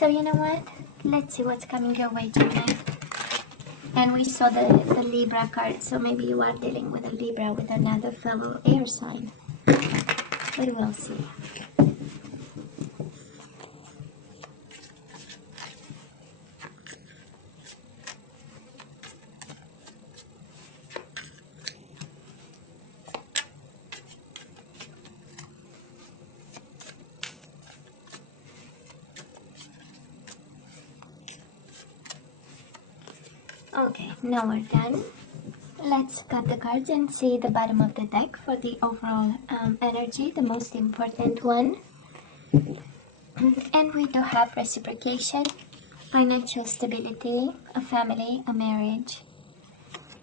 So you know what? Let's see what's coming your way, Gemini. And we saw the Libra card, so maybe you are dealing with a Libra, with another fellow air sign. We will see. Okay, now we're done. Let's cut the cards and see the bottom of the deck for the overall energy, the most important one. And we do have reciprocation, financial stability, a family, a marriage,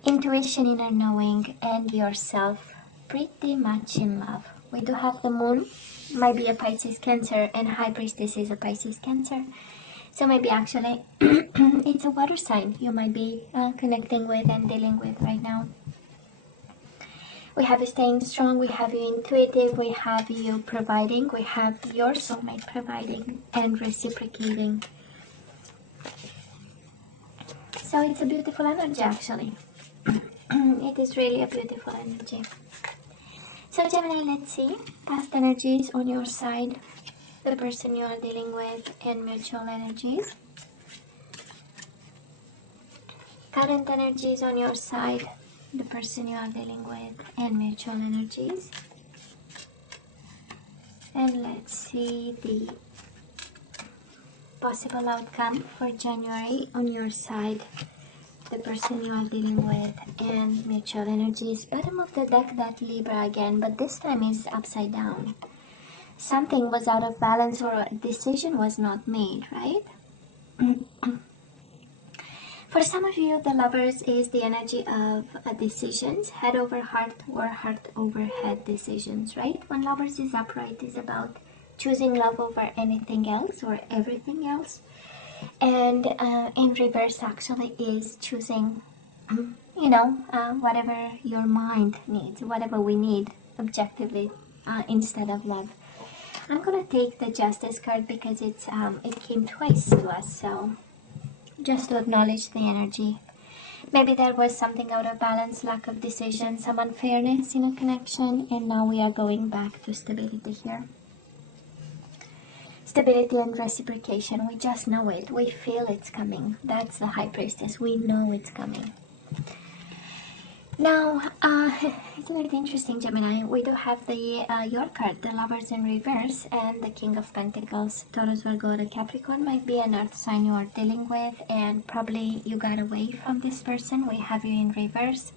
intuition, inner knowing, and yourself pretty much in love. We do have the moon, might be a Pisces Cancer, and High Priestess is a Pisces Cancer. So maybe actually it's a water sign you might be connecting with and dealing with right now. We have you staying strong, we have you intuitive, we have you providing, we have your soulmate providing and reciprocating. So it's a beautiful energy actually. It is really a beautiful energy. So Gemini, let's see past energies on your side, the person you are dealing with, and mutual energies. Current energies on your side, the person you are dealing with, and mutual energies. And let's see the possible outcome for January on your side, the person you are dealing with, and mutual energies. Bottom of the deck, that Libra again, but this time is upside down. Something was out of balance or a decision was not made, right? For some of you, the Lovers is the energy of decisions, head over heart or heart over head decisions, right? When Lovers is upright, is about choosing love over anything else or everything else. And in reverse actually is choosing, whatever your mind needs, whatever we need objectively instead of love. I'm gonna take the Justice card because it came twice to us, so just to acknowledge the energy. Maybe there was something out of balance, lack of decision, some unfairness in a connection, and now we are going back to stability here. Stability and reciprocation, we just know it, we feel it's coming. That's the High Priestess, we know it's coming. Now, it's very interesting, Gemini. We do have the your card, the Lovers in reverse, and the King of Pentacles. Taurus, Virgo, or Capricorn might be an earth sign you are dealing with, and probably you got away from this person. We have you in reverse.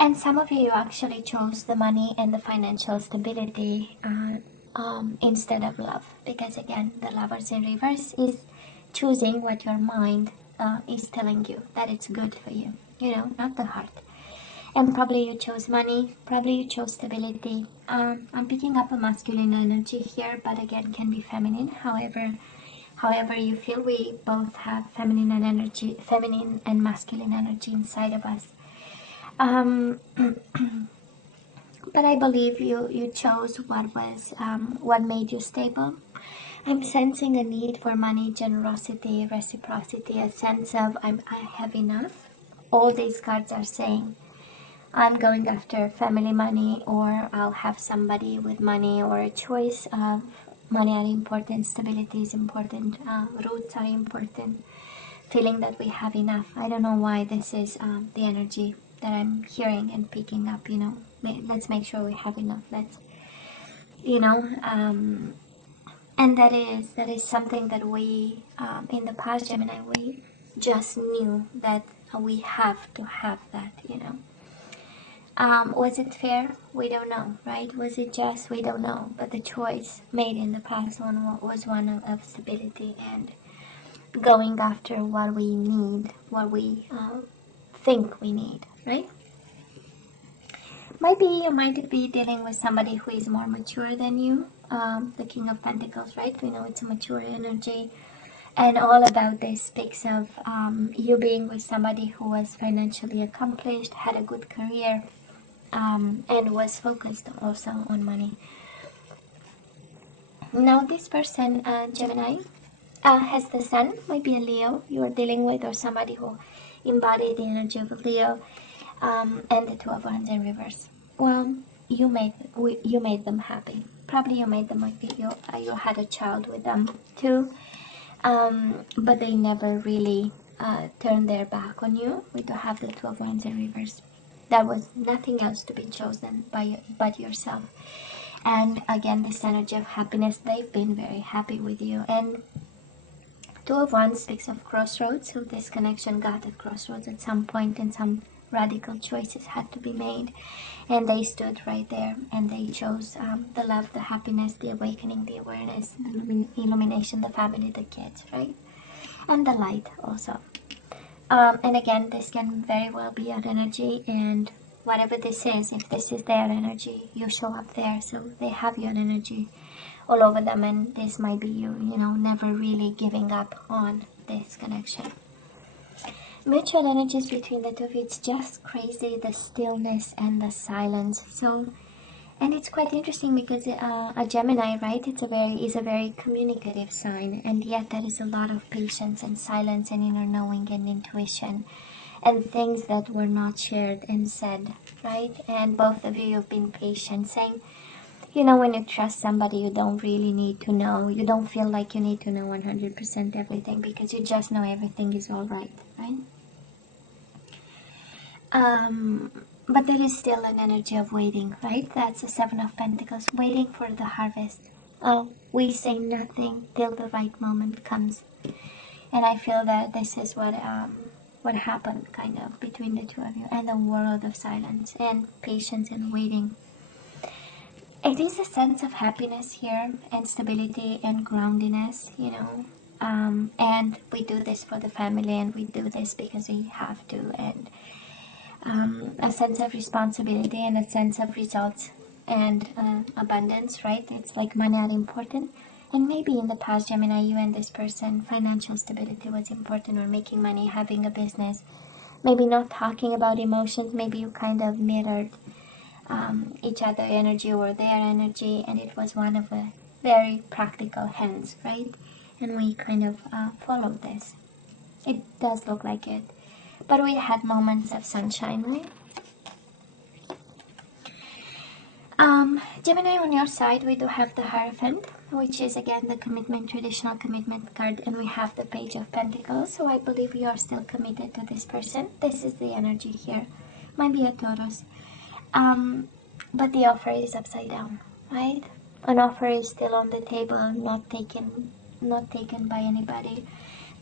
And some of you actually chose the money and the financial stability instead of love. Because again, the Lovers in reverse is choosing what your mind is telling you that it's good for you. Not the heart. And probably you chose money, probably you chose stability. I'm picking up a masculine energy here, but again can be feminine. However you feel, we both have feminine and masculine energy inside of us. But I believe you chose what made you stable. I'm sensing a need for money, generosity, reciprocity, a sense of I have enough. All these cards are saying I'm going after family money, or I'll have somebody with money, or a choice of money are important, stability is important, roots are important, feeling that we have enough. I don't know why this is the energy that I'm hearing and picking up, let's make sure we have enough, and that is something that we, in the past, Gemini, we just knew that we have to have that, Was it fair? We don't know, right? Was it just? We don't know. But the choice made in the past was one of stability and going after what we need, what we think we need, right? Maybe you might be dealing with somebody who is more mature than you, the King of Pentacles, right? We know it's a mature energy. And all about this speaks of you being with somebody who was financially accomplished, had a good career, and was focused also on money. Now this person, Gemini, has the sun, might be a Leo you are dealing with, or somebody who embodied the energy of a Leo, and the Two of Wands in reverse. Well, you made them happy. Probably you made them like you had a child with them too, but they never really turned their back on you. We do have the Two of Wands in reverse. There was nothing else to be chosen but yourself. And again, this energy of happiness, they've been very happy with you. And Two of Wands speaks of crossroads, so this connection got at crossroads at some point, and some radical choices had to be made. And they stood right there, and they chose the love, the happiness, the awakening, the awareness, the illumination, the family, the kids, right? And the light also. And again, this can very well be your energy, and whatever this is, if this is their energy, you show up there, so they have your energy all over them, and this might be you, never really giving up on this connection. Mutual energies between the two of you, it's just crazy, the stillness and the silence. So, and it's quite interesting because a Gemini, right, is a very communicative sign, and yet there is a lot of patience and silence and inner knowing and intuition and things that were not shared and said, right? And both of you have been patient, saying, when you trust somebody, you don't really need to know. You don't feel like you need to know 100% everything, because you just know everything is all right, right? But there is still an energy of waiting, right? That's the Seven of Pentacles, waiting for the harvest. Oh, we say nothing till the right moment comes. And I feel that this is what happened kind of between the two of you, and a world of silence and patience and waiting. It is a sense of happiness here, and stability and groundiness, and we do this for the family, and we do this because we have to, and a sense of responsibility and a sense of results and abundance, right? It's like money are important. And maybe in the past, Gemini, you and this person, financial stability was important, or making money, having a business, maybe not talking about emotions. Maybe you kind of mirrored each other energy or their energy, and it was one of a very practical hands, right? And we kind of followed this. It does look like it. But we had moments of sunshine, right? Gemini, on your side, we do have the Hierophant, which is again the commitment, traditional commitment card, and we have the Page of Pentacles. So I believe you are still committed to this person. This is the energy here. Might be a Taurus. But the offer is upside down, right? An offer is still on the table, not taken by anybody.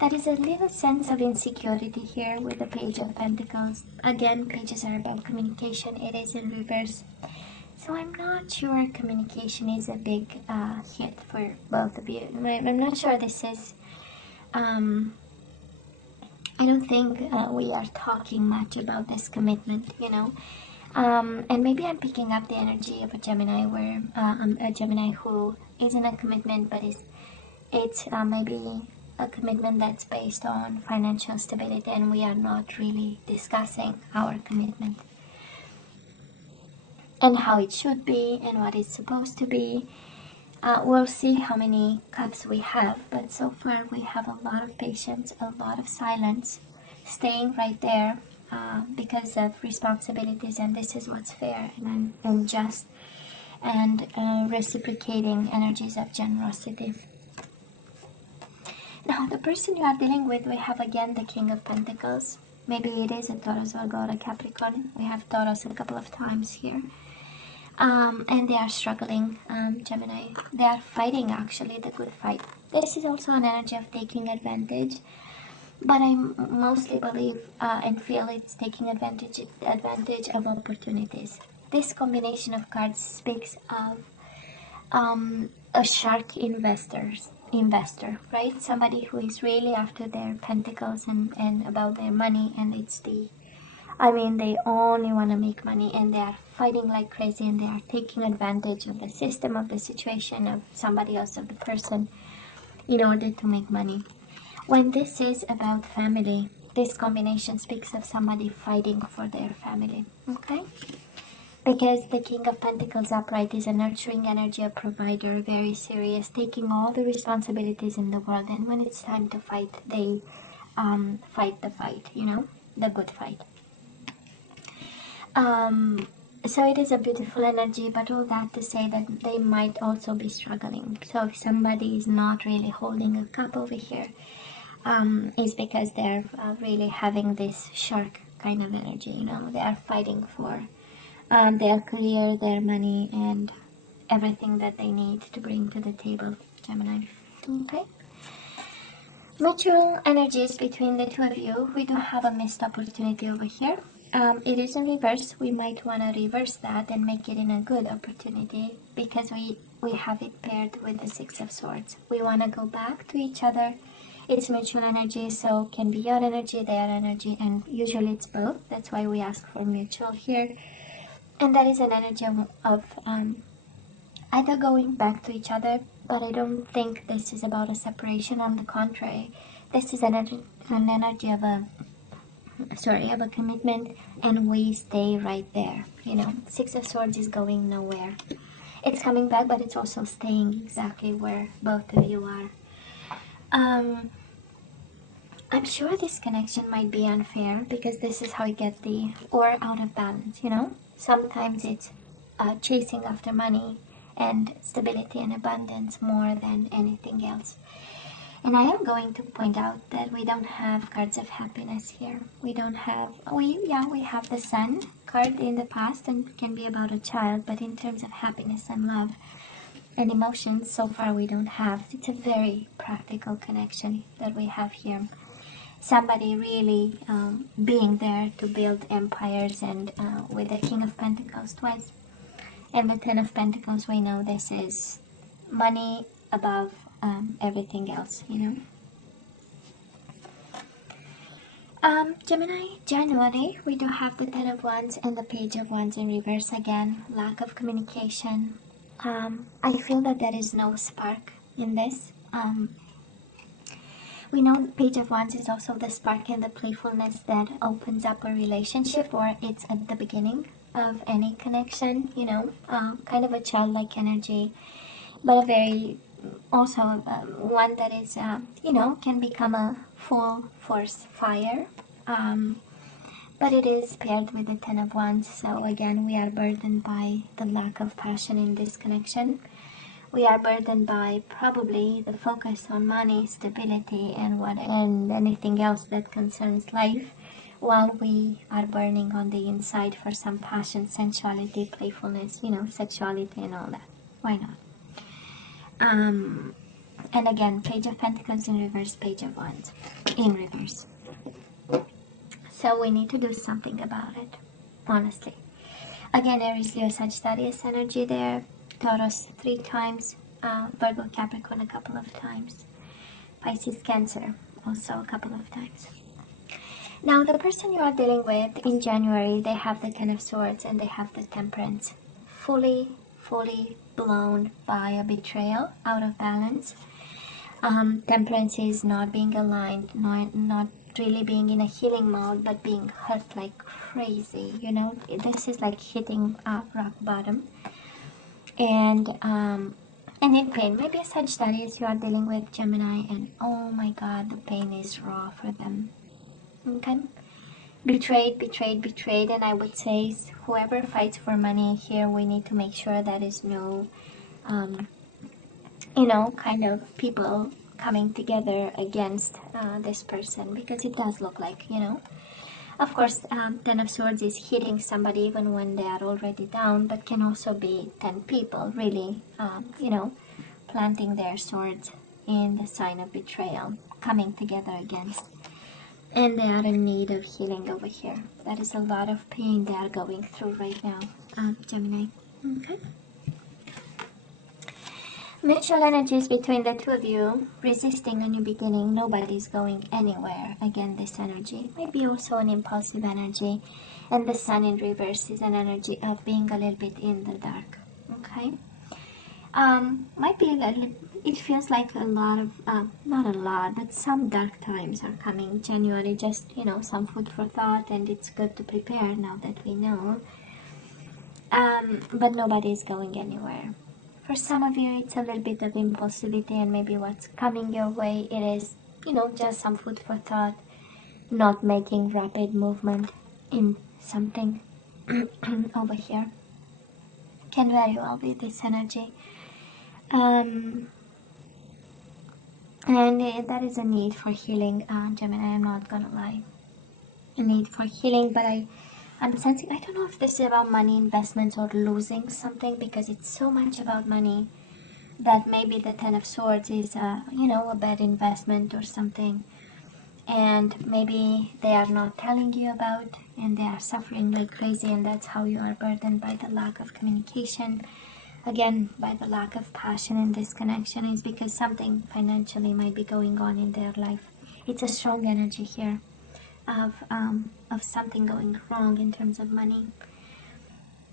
There is a little sense of insecurity here with the Page of Pentacles. Again, pages are about communication. It is in reverse. So I'm not sure communication is a big hit for both of you. I'm not sure this is... I don't think we are talking much about this commitment, and maybe I'm picking up the energy of a Gemini, where a Gemini who is in a commitment, but it's maybe a commitment that's based on financial stability, and we are not really discussing our commitment and how it should be and what it's supposed to be. We'll see how many cups we have, but so far we have a lot of patience, a lot of silence, staying right there because of responsibilities, and this is what's fair and just, and reciprocating energies of generosity. Now, the person you are dealing with, we have again the King of Pentacles. Maybe it is a Taurus, Virgo, or a Capricorn. We have Taurus a couple of times here. And they are struggling, Gemini. They are fighting, actually, the good fight. This is also an energy of taking advantage. But I mostly believe and feel it's taking advantage of opportunities. This combination of cards speaks of a shark investor, right? Somebody who is really after their pentacles and about their money, and they only want to make money, and they are fighting like crazy, and they are taking advantage of the system, of the situation, of somebody else, of the person, in order to make money. When this is about family, this combination speaks of somebody fighting for their family, okay? because the King of Pentacles upright is a nurturing energy, a provider, very serious, taking all the responsibilities in the world, and when it's time to fight, they fight the fight, you know, the good fight. So it is a beautiful energy, but all that to say that they might also be struggling. So if somebody is not really holding a cup over here, is because they're really having this shark kind of energy, you know, they are fighting for their career, their money, and everything that they need to bring to the table, Gemini. Okay. Mutual energies between the two of you. We do have a missed opportunity over here. It is in reverse. We might want to reverse that and make it in a good opportunity, because we have it paired with the Six of Swords. We want to go back to each other. It's mutual energy, so can be your energy, their energy, and usually it's both. That's why we ask for mutual here. And that is an energy of either going back to each other, but I don't think this is about a separation. On the contrary, this is an energy of a commitment, and we stay right there. You know, Six of Swords is going nowhere. It's coming back, but it's also staying exactly where both of you are. I'm sure this connection might be unfair, because this is how you get the or out of balance, you know? Sometimes it's chasing after money and stability and abundance more than anything else. And I am going to point out that we don't have cards of happiness here. We don't have, we have the Sun card in the past, and can be about a child, but in terms of happiness and love and emotions, so far we don't have. It's a very practical connection that we have here. Somebody really being there to build empires, and with the King of Pentacles twice and the Ten of Pentacles, we know this is money above everything else, you know. Gemini, January, we do have the Ten of Wands and the Page of Wands in reverse again. Lack of communication. I feel that there is no spark in this. We know the Page of Wands is also the spark and the playfulness that opens up a relationship, or it's at the beginning of any connection, you know, kind of a childlike energy, but a very, also one that is, you know, can become a full force fire. But it is paired with the Ten of Wands, so again, we are burdened by the lack of passion in this connection. We are burdened by probably the focus on money, stability, and anything else that concerns life, while we are burning on the inside for some passion, sensuality, playfulness, you know, sexuality and all that. Why not? And again, Page of Pentacles in reverse, Page of Wands in reverse. So we need to do something about it, honestly. Again, Aries, Leo, Sagittarius energy there. Taurus 3 times, Virgo, Capricorn a couple of times, Pisces, Cancer also a couple of times. Now, the person you are dealing with in January, they have the Ten of Swords and they have the Temperance. Fully blown by a betrayal, out of balance. Temperance is not being aligned, not really being in a healing mode, but being hurt like crazy, you know. This is like hitting rock bottom. And in pain. Maybe a Sagittarius you are dealing with, Gemini, and oh my god, the pain is raw for them. Okay? Betrayed, and I would say whoever fights for money here, we need to make sure that is no, you know, kind of people coming together against this person, because it does look like, you know. Of course, Ten of Swords is hitting somebody even when they are already down, but can also be 10 people really, you know, planting their swords in the sign of betrayal, coming together against. And they are in need of healing over here. That is a lot of pain they are going through right now, Gemini. Okay. Mutual energies between the two of you, resisting a new beginning. Nobody's going anywhere. Again, this energy might be also an impulsive energy, and the Sun in reverse is an energy of being a little bit in the dark. Okay, might be a little. It feels like a lot of, not a lot, but some dark times are coming. January, just, you know, some food for thought, and it's good to prepare now that we know. but nobody is going anywhere. For some of you, it's a little bit of impulsivity, and maybe what's coming your way, it is, just some food for thought, not making rapid movement in something over here. Can very well be this energy. And that is a need for healing, Gemini, I'm not gonna lie. A need for healing, but I'm sensing, I don't know if this is about money, investments, or losing something, because it's so much about money that maybe the Ten of Swords is, a bad investment or something. And maybe they are not telling you about, and they are suffering like crazy, and that's how you are burdened by the lack of communication. Again, by the lack of passion in this connection, is because something financially might be going on in their life. It's a strong energy here of something going wrong in terms of money,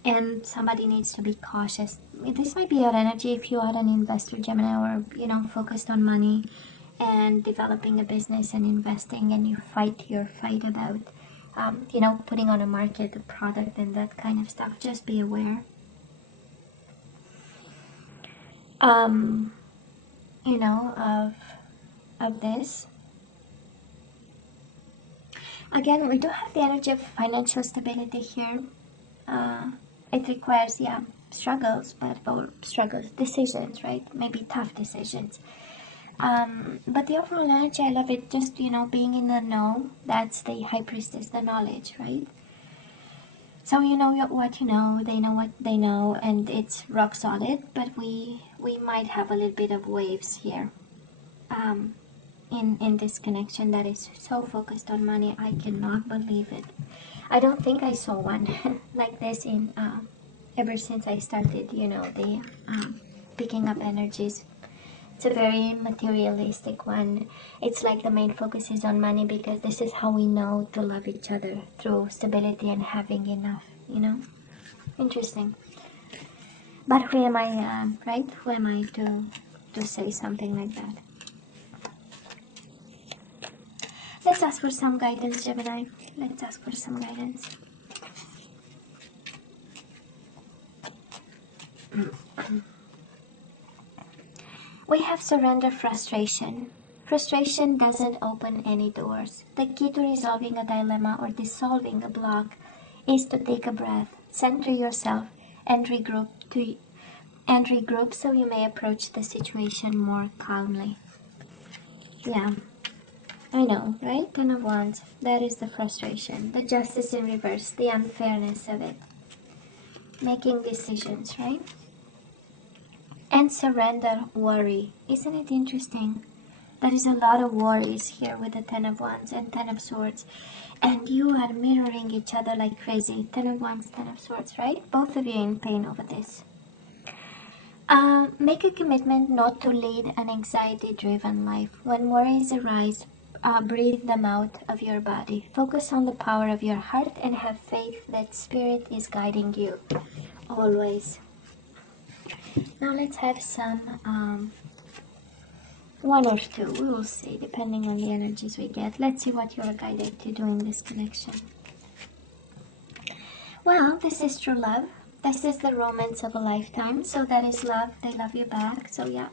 and somebody needs to be cautious. This might be your energy if you are an investor, Gemini, or focused on money and developing a business and investing, and you fight your fight about putting on a market a product and that kind of stuff. Just be aware of this. Again, we do have the energy of financial stability here. It requires struggles, decisions, right? Maybe tough decisions. But the overall energy, I love it. Just being in the know. That's the High Priestess, the knowledge, right? So you know what you know, they know what they know, and it's rock solid. But we might have a little bit of waves here in this connection that is so focused on money. I cannot believe it. I don't think I saw one like this in ever since I started the picking up energies. It's a very materialistic one. It's like the main focus is on money, because this is how we know to love each other, through stability and having enough, Interesting. But who am I, right? Who am I to say something like that? Let's ask for some guidance, Gemini. Let's ask for some guidance. We have surrender frustration. Frustration doesn't open any doors. The key to resolving a dilemma or dissolving a block is to take a breath, center yourself, and regroup so you may approach the situation more calmly. Yeah, I know, right? Ten of Wands. That is the frustration. The Justice in reverse, the unfairness of it. Making decisions, right? And surrender worry. Isn't it interesting? There is a lot of worries here with the Ten of Wands and Ten of Swords. And you are mirroring each other like crazy. Ten of Wands, Ten of Swords, right? Both of you in pain over this. Make a commitment not to lead an anxiety-driven life. When worries arise, breathe them out of your body. Focus on the power of your heart and have faith that Spirit is guiding you always. Now let's have some, one or two, we will see, depending on the energies we get. Let's see what you are guided to do in this connection. Well, this is true love. This is the romance of a lifetime. So that is love. They love you back. So yeah,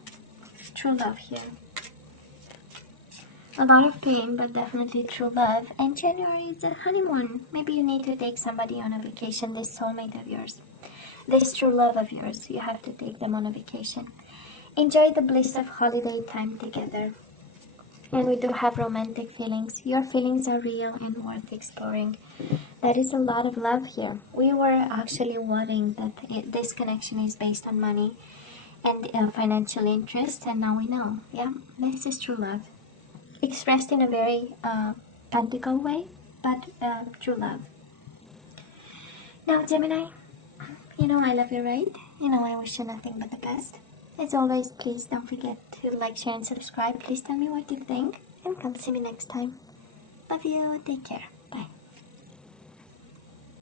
true love here. A lot of pain, but definitely true love. And January is a honeymoon. Maybe you need to take somebody on a vacation, this soulmate of yours. This true love of yours, you have to take them on a vacation. Enjoy the bliss of holiday time together. And we do have romantic feelings. Your feelings are real and worth exploring. There is a lot of love here. We were actually worrying that this connection is based on money and financial interest, and now we know. Yeah, this is true love. Expressed in a very practical way, but true love. Now, Gemini, I love you, right? I wish you nothing but the best. As always, please don't forget to like, share, and subscribe. Please tell me what you think, and come see me next time. Love you. Take care.